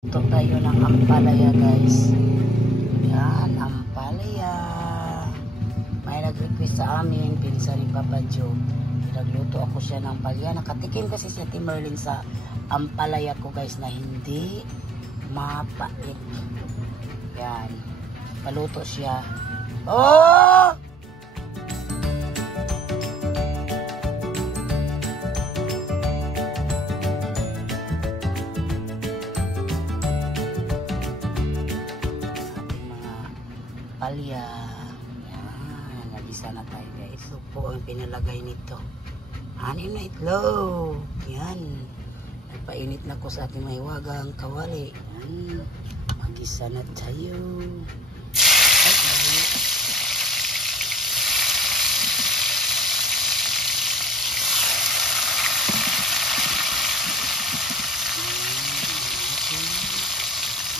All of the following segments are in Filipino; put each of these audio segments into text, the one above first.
Ito tayo ng ampalaya, guys. Yan, ampalaya. May nag-request sa amin, pinsa ni Papa Joe. Nagluto ako siya ng palya. Nakatikim kasi si Ate Merlin sa ampalaya ko, guys, na hindi mapait. Yan. Paluto siya. Oh! Palya. Yan. Nagisa na tayo, guys. Ito po ang pinalagay nito. Anim na itlog. Yan. Nagpainit na ko sa ating mahiwagang kawali. Yan. Magisa na tayo.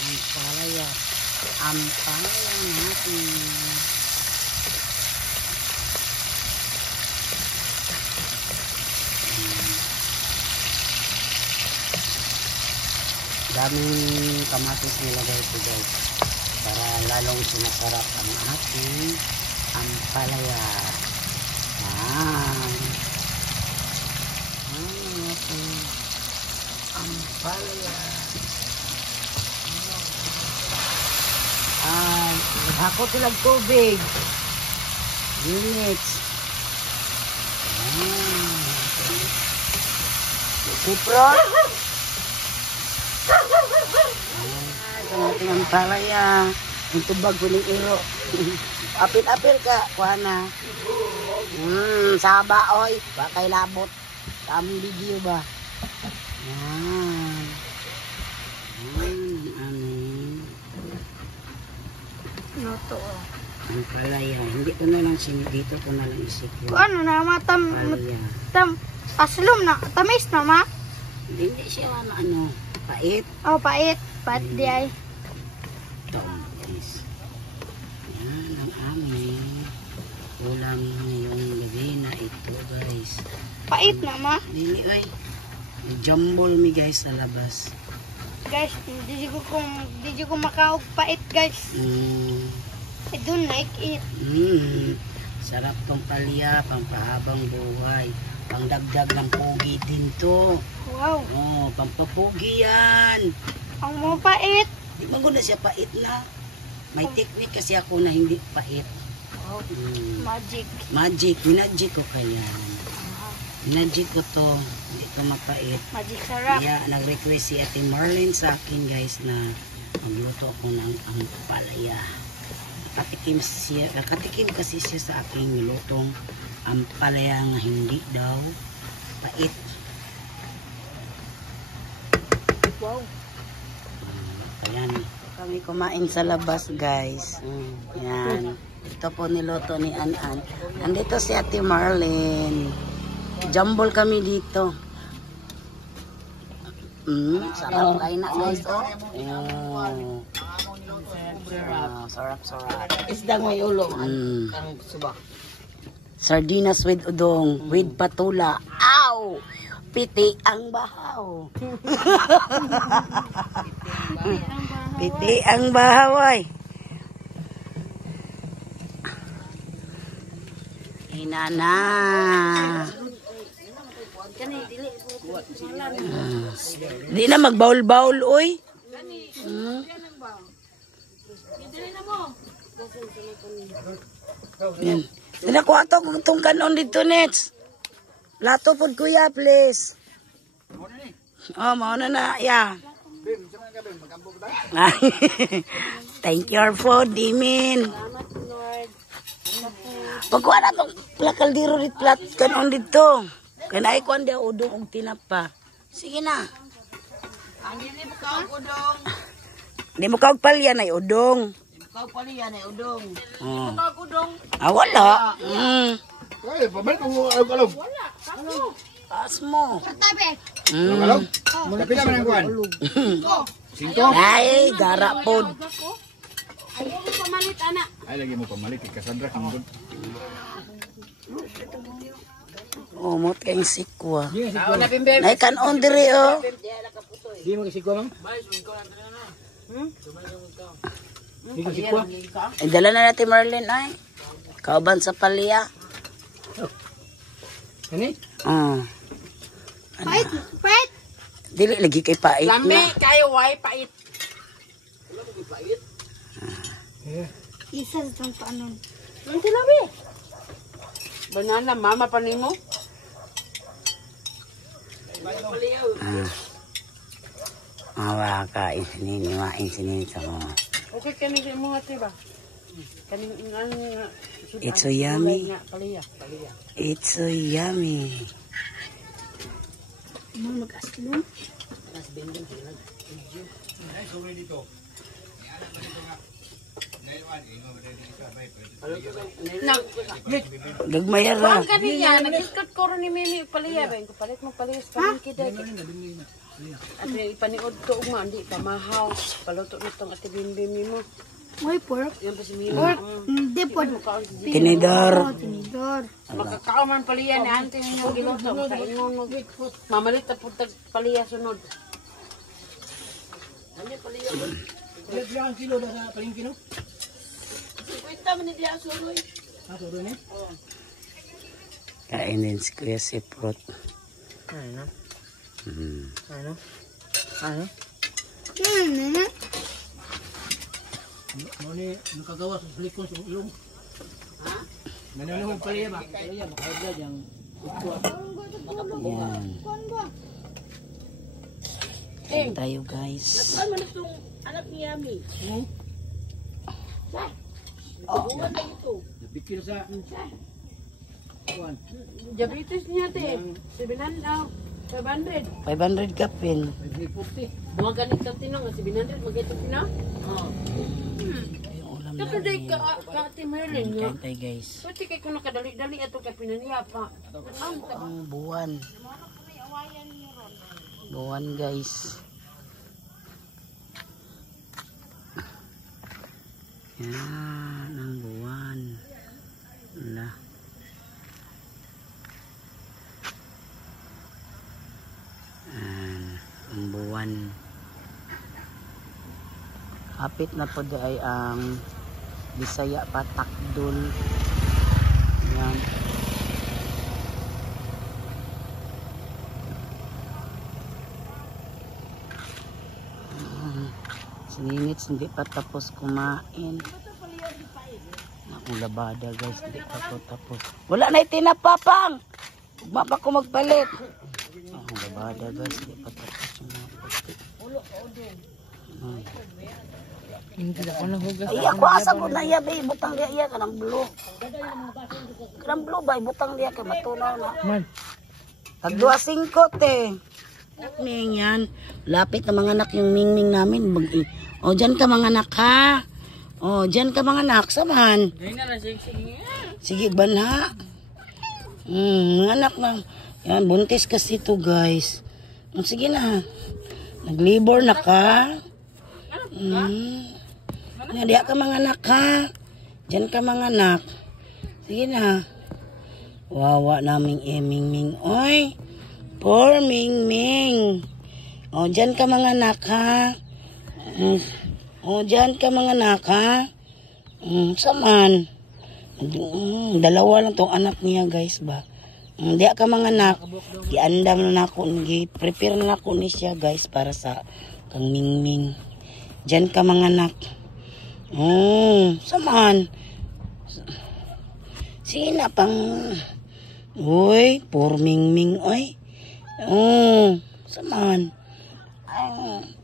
Ampalaya. Ampalaya natin. Daming kamatis nilagay ito, guys, para lalong sumasarap ang ating ampalaya. Ampalaya. Ako tilag tubig. Minutes. Sipro. Ito natin ang palaya. Ang tubag kuning iro. Apil-apil ka. Kuha na. Saba, oy. Bakay labot. Tamang video ba? Yan. Noto. Ang palaya. Hindi ko na lang dito ko na lang isip yun. Ano na matam aslum na tamis na ma? Hindi siya ano, pait. Oh, pait. Pait di ay. Ito, guys. Yan ang aming ulam ngayong gabi na ito, guys. Pait na ma? Dili, oy. Jumble mi, guys, sa labas. Guys, di ko makaog pait, guys. I don't like it. Sarap tong palya, pampahabang buhay. Pangdagdag ng pugi din to. Wow. Oh, pampapugi yan. Ang mo pait. Di maganda siya pait na. May technique kasi ako na hindi pait. Wow. Magic. Magic. Minagic ko kaya. Minagic ko to. Hindi to mapait. Magic sarap. Kaya nag-request si Ate Merlin sa akin, guys, na magluto ako ng ampalaya. Nakatikim kasi siya sa aking nilutong ampalaya nga hindi daw pait. Wow. Ayan. Kami kumain sa labas, guys. Yan. Ito po niluto ni An-An. Andito si Ate Merlin. Jumble kami dito. Sarap kain na, guys. Sarap. Isdang may ulo. Ang subak. Sardinas with udong, with patula. Ow! Piti ang bahaw. Piti ang bahaw, ay. Inana. Di na magbaul-baul, oy. Yan. Sinakuha to kung itong kanon dito, Nets. Lato po, kuya, please. Oh, mauna na, yeah. Thank you for Dimin. Pagkuha na itong plakaldiro dit plat kanon dito. Kanay ko ang udong og tinapa. Sige na. Hindi mo ka udong. Hindi mo ka palya na udong. Ikaw pala yan ay udong. Oh. Ikaw udong. Wala. Ay, pabalik kung alam. Wala. Sako. Taas mo. Tabi. Alam? Tapi naman ang kuhan. Singko. Ay, gara pod. Ayaw mo pamalit, anak. Ay, lagi mo pamalik. Kasandra kang doon. Oh, mot kayong sikwa. Tao na pimbem. Nay kanon diri oh. Diyan nakaputo. Di mo kasi ko, ma'am? Di kasi ko. Eh, dala na natin Marlene ay. Kauban sa palya. Ani? Pait, pait. Dili lagi kay pait Lami na. kayo way pait. Isa sa itong paanon. Ang tinabi. Banana mama pa nimo. Kain sinin, iwain sinin sa mga. Okay kani mo ate ba? Kaning It's so yummy. Paliya. It's so yummy. Ano mag-aslong? Gagmaya ra. Kaniya nag-iskat ko rin ni Mimi paliya ba ko palit mo paliya sa palengke dito. At ipaniod to ugma di pa mahaw. Paluto nitong ate Bimbim mo. May pork. Yan pa si Mimi. Pork. Hindi po. Tinidor. Tinidor. Makakauman paliya ni ante mo giluto kaingon mo. Mamalit ta pud tag paliya sunod. Ano paliya ba? Ilan ang kilo na sa palengke, no? 50 man diya suroy. Suro ni? Kainin si Kuya Siprot. Ano? Hmm. Ano? Ano? Ano ni nakagawa sa silikon sa ilong? Ha? Manalo mo pala ba? Pala makahagad yang Yan. Kain tayo guys. Ano man itong anak ni Yami? Buwan na ito. napikir sa kuan. Diabetes niya te. 700. 500. 500 kapin. 540. Mga ganit ka tinang. 700 magkita na. Yung ulam Ito namin. day ka Ate Merlin nga. Kain tayo guys. Pati kay kung nakadali-dali ato kay pinaniya pa. Ang buwan. Buwan guys. Yan ang buwan. Wala. Ang buwan. Hapit na po ay ang Bisaya pa takdol. Yan. Siningits, hindi pa tapos kumain. Akong labada guys, hindi pa po tapos. Wala na itinapapang! Ugma pa ko magpalit. Akong labada guys, hindi pa tapos yung mga puti. Ay, ako asa ko na iya, bay. Butang liya iya, kanang blue. Kanang blue ba, butang liya, kay matunaw na. Tagdua 5 te. Ming yan. Lapit na mga anak yung mingming namin. O, dyan ka mga anak ha. O, dyan ka mga anak. Samahan. Sige, banha. Mga anak na. Yan, buntis kasi to guys. O, sige na. Naglibor na ka. Diya ka mga anak ha. Dyan ka mga anak. Sige na. Wawa naming mingming. Oy. Poor Mingming. O, dyan ka mga anak, ha? O, dyan ka mga anak, ha? Saman. Dalawa lang tong anak niya, guys, ba? Di ka mga anak. Giandam na ako. Gi-prepare na ako ni siya, guys, para sa kang Mingming. Dyan ka mga anak. Saman. Sige na, pang... Uy, poor Mingming, oy. Saman.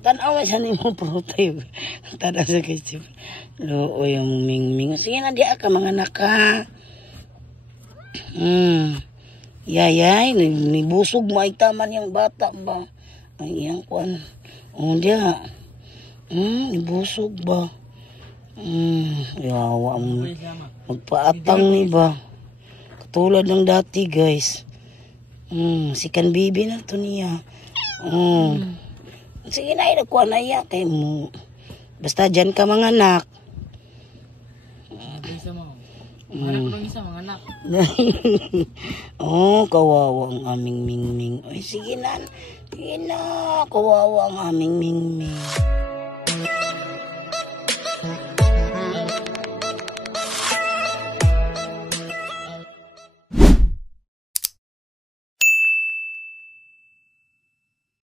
Tanawa siya ni mo protein. Tanawa siya kasi. Loo yung Mingming. Sige na, diya ka mga anak ha. Yayay, nibusog maitaman yung bata ba. Ay, yan kuan. Diya. Nibusog ba. Yawa mo. Magpaatang ni ba. Katulad ng dati guys. Si Kanbibi na to niya. Sige na, inakuha na iya kay mo. Basta dyan ka mga anak. Anak ko lang isa, mga anak. Oh, kawawa ang aming Mingming. Ay, sige na. Sige na, kawawa ang aming Mingming.